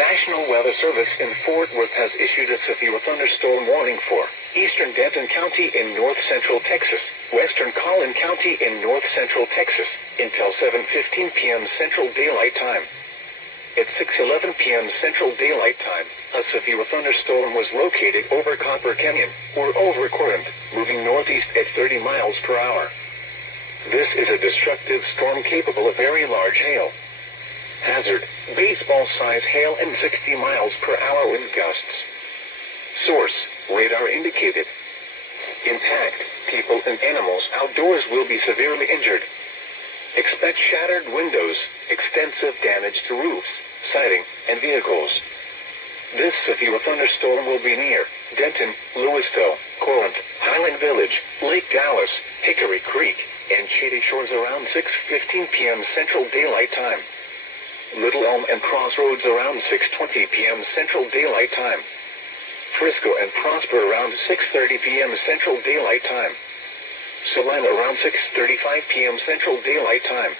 National Weather Service in Fort Worth has issued a severe thunderstorm warning for eastern Denton County in north-central Texas, western Collin County in north-central Texas, until 7:15 p.m. Central Daylight Time. At 6:11 p.m. Central Daylight Time, a severe thunderstorm was located over Copper Canyon, or over Corinth, moving northeast at 30 miles per hour. This is a destructive storm capable of very large hail. Hazard, baseball-size hail and 60 miles per hour wind gusts. Source, radar indicated. Intact, people and animals outdoors will be severely injured. Expect shattered windows, extensive damage to roofs, siding, and vehicles. This severe thunderstorm will be near Denton, Louisville, Corinth, Highland Village, Lake Dallas, Hickory Creek, and Shady Shores around 6:15 p.m. Central Daylight Time. Little Elm and Crossroads around 6:20 p.m. Central Daylight Time. Frisco and Prosper around 6:30 p.m. Central Daylight Time. Salina around 6:35 p.m. Central Daylight Time.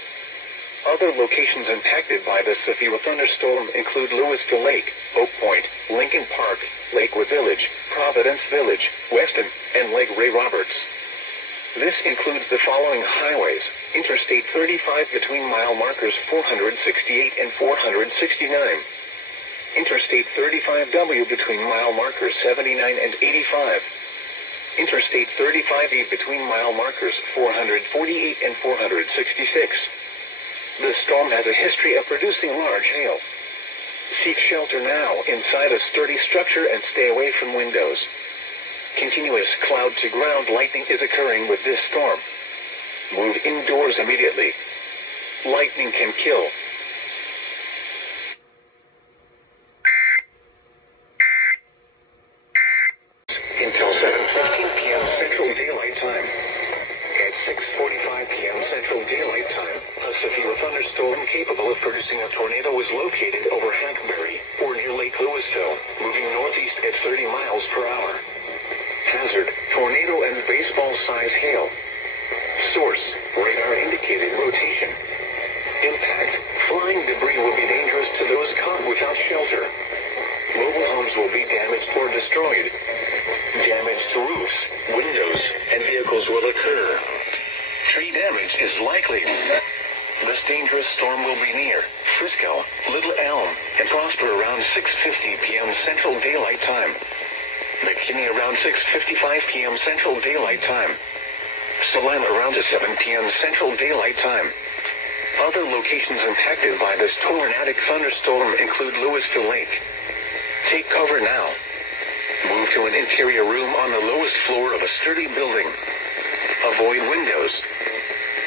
Other locations impacted by the severe thunderstorm include Louisville Lake, Oak Point, Lincoln Park, Lakewood Village, Providence Village, Weston, and Lake Ray Roberts. This includes the following highways: Interstate 35 between mile markers 468 and 469. Interstate 35W between mile markers 79 and 85. Interstate 35E between mile markers 448 and 466. The storm has a history of producing large hail. Seek shelter now inside a sturdy structure and stay away from windows. Continuous cloud-to-ground lightning is occurring with this storm. Move indoors immediately. Lightning can kill. Until 7:15 p.m. Central Daylight Time. At 6:45 p.m. Central Daylight Time, a severe thunderstorm capable of producing a tornado was located over Hackberry, or near Lake Louisville, moving northeast at 30 miles per hour. Hazard, tornado and baseball-size hail. Source, radar indicated rotation. Impact, flying debris will be dangerous to those caught without shelter. Mobile homes will be damaged or destroyed. Damage to roofs, windows, and vehicles will occur. Tree damage is likely. This dangerous storm will be near Frisco, Little Elm, and Prosper around 6:50 p.m. Central Daylight Time. McKinney around 6:55 p.m. Central Daylight Time. Salina around 7 p.m. Central Daylight Time. Other locations impacted by this tornadic thunderstorm include Louisville Lake. Take cover now. Move to an interior room on the lowest floor of a sturdy building. Avoid windows.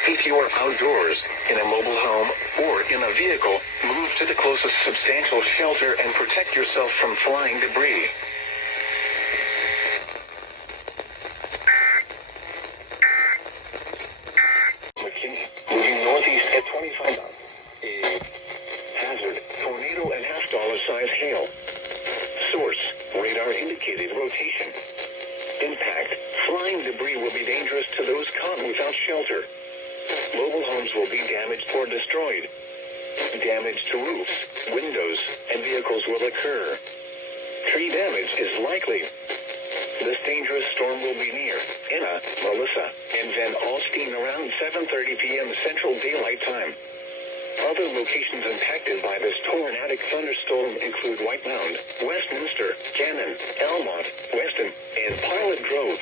If you are outdoors, in a mobile home, or in a vehicle, move to the closest substantial shelter and protect yourself from flying debris. Moving northeast at 25 knots. Hazard, tornado and half-dollar-size hail. Source, radar indicated rotation. Impact, flying debris will be dangerous to those caught without shelter. Mobile homes will be damaged or destroyed. Damage to roofs, windows, and vehicles will occur. Tree damage is likely. This dangerous storm will be near Anna, Melissa, and Van Alstyne around 7:30 p.m. Central Daylight Time. Other locations impacted by this tornadic thunderstorm include White Mound, Westminster, Cannon, Elmont, Weston, and Pilot Grove.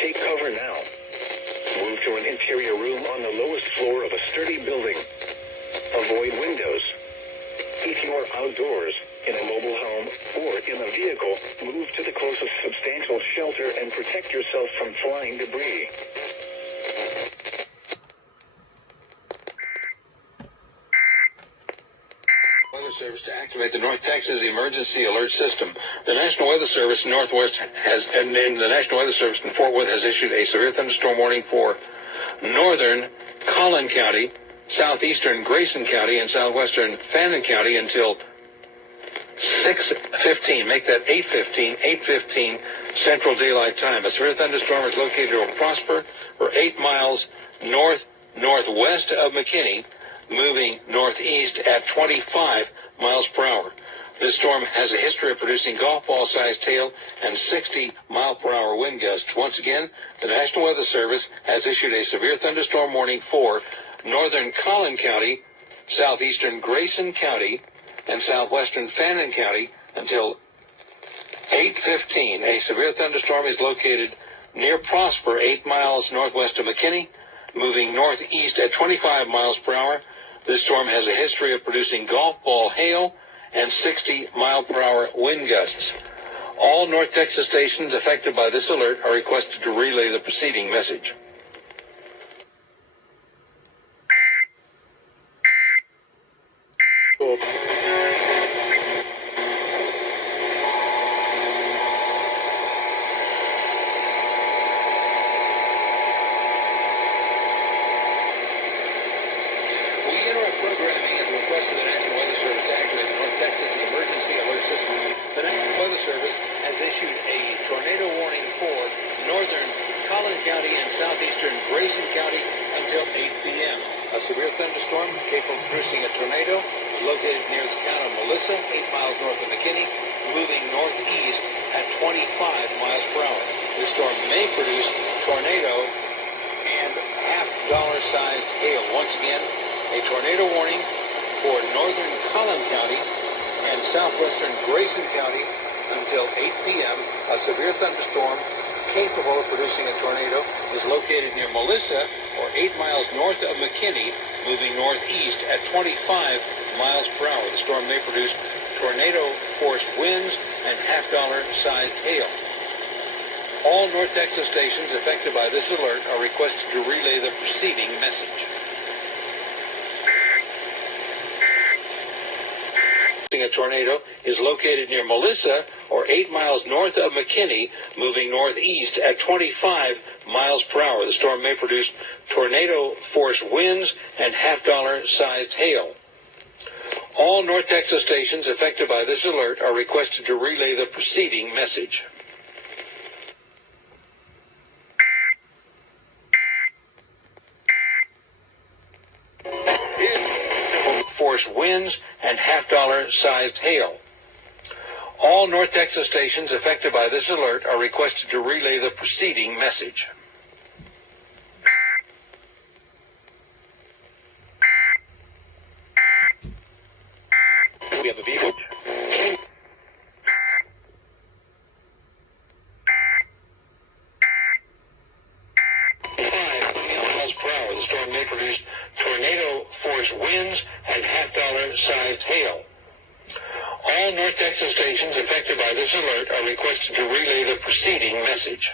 Take cover now. Move to an interior room on the lowest floor of a sturdy building. Avoid windows. If you are outdoors, in a mobile home, or in a vehicle, move to the closest substantial shelter and protect yourself from flying debris. Weather Service to activate the North Texas Emergency Alert System. The National Weather Service Northwest has, and the National Weather Service in Fort Worth has issued a severe thunderstorm warning for northern Collin County, southeastern Grayson County, and southwestern Fannin County until 6:15. Make that 8:15 Central Daylight Time. A severe thunderstorm is located over Prosper, or 8 miles northwest of McKinney, moving northeast at 25 miles per hour. This storm has a history of producing golf ball-sized hail and 60-mile-per-hour wind gusts. Once again, the National Weather Service has issued a severe thunderstorm warning for northern Collin County, southeastern Grayson County, and southwestern Fannin County until 8:15. A severe thunderstorm is located near Prosper, 8 miles northwest of McKinney, moving northeast at 25 miles per hour. This storm has a history of producing golf ball hail and 60-mile-per-hour wind gusts. All North Texas stations affected by this alert are requested to relay the preceding message. The National Weather Service has issued a tornado warning for northern Collin County and southeastern Grayson County until 8 p.m. A severe thunderstorm capable of producing a tornado is located near the town of Melissa, 8 miles north of McKinney, moving northeast at 25 miles per hour. This storm may produce tornado and half-dollar-sized hail. Once again, a tornado warning for northern Collin County and southwestern Grayson County until 8 p.m. A severe thunderstorm capable of producing a tornado is located near Melissa, or 8 miles north of McKinney, moving northeast at 25 miles per hour. The storm may produce tornado-force winds and half-dollar-sized hail. All North Texas stations affected by this alert are requested to relay the preceding message. A tornado is located near Melissa, or 8 miles north of McKinney, moving northeast at 25 miles per hour. The storm may produce tornado-force winds and half-dollar-sized hail. All North Texas stations affected by this alert are requested to relay the preceding message. Force winds and half-dollar-sized hail. All North Texas stations affected by this alert are requested to relay the preceding message. We have a vehicle. 5 miles per hour. The storm may produce tornado-force winds and half-dollar-sized hail. All North Texas stations affected by this alert are requested to relay the preceding message.